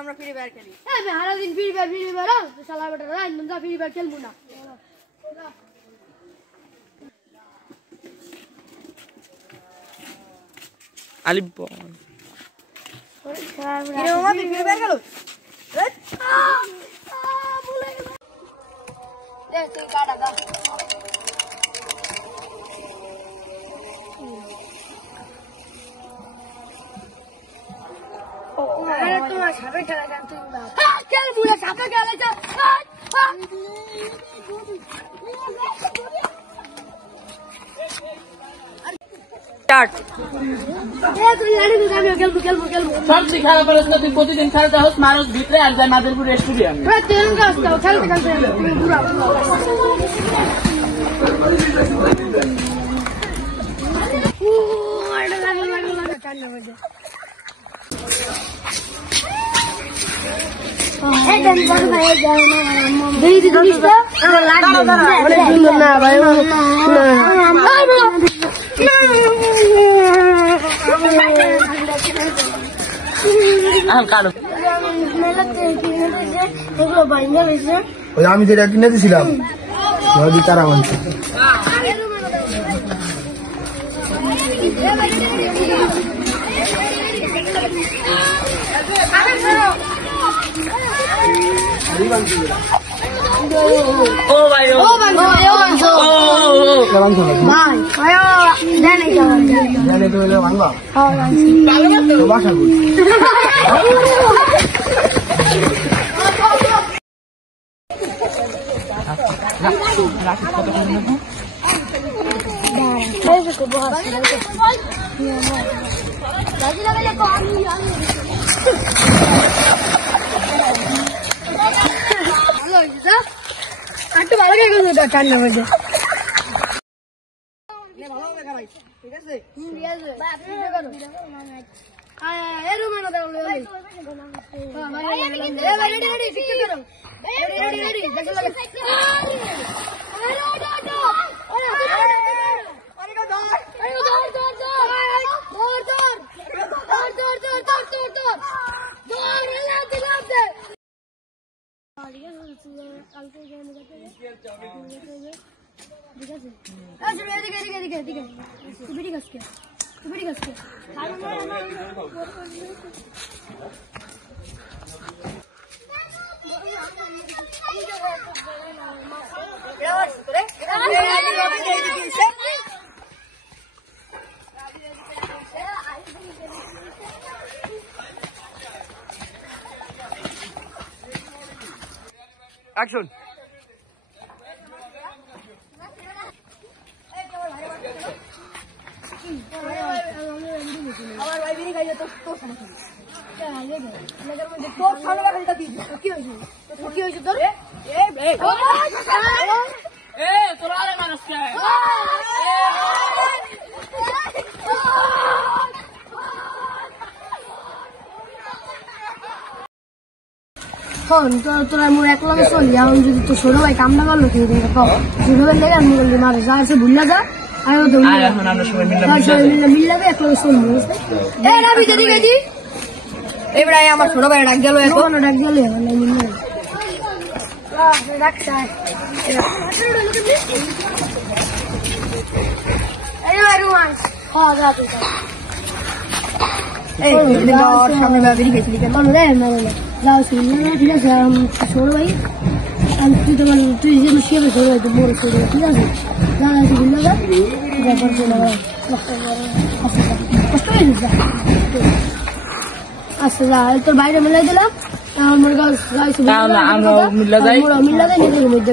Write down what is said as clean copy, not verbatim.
আমরা free fire খেলি। আমি সারা দিন ফ্রি ফায়ার তো শালা বেটা রাইন মন যা ফ্রি ফায়ার খেলবো না। আলিপ বল কিরে মামা তুই ফ্রি ফায়ার খেলো? দে তুই কাটা দাও। আরে তোমার সাপে খেলা কেন তুমি না? খেলবো না সাপে খেলেছে। স্টার্ট সবচেয়ে খারাপ অবস্থা তুই প্রতিদিন খেলতে হোস মানুষ ভিতরে আর যায় মাদারপুর স্টেডিয়াম আমি যেটা কিনে দিয়েছিলাম তারা মানছে ও ভাই ও বাসা একটু ভালো কে ঠান্ডা হয়েছে ঠিক আছে অ্যাকশন আমার ভাই বিনি খাইয়ে তো তোর সামনে খাইটা দিই কি হয়েছে তোর তোরা আরে মানুষ তোরা মোর এক লগে চলি এখন যদি তোর ছোট ভাই কামনা করলো কি ছোট ভাই লেগে আমি বললি মারে যা আছে ভুল না যা এখন আমরা সবাই মিললাবে এক লগে চলবো এবার আমার ছোট ভাই ডাক গেল এখন ডাক গেলে সামনে বিনি খাইছিলি কেন ঠিক আছে ছোট ভাই তুই তোমার তুই যেন শিখে ছোট ভাই তো বড় ছোট ভাই ঠিক আছে আচ্ছা যা তোর বাইরে মিলাই দিলাম আমরা মিল্লা যাই নিজের মধ্যে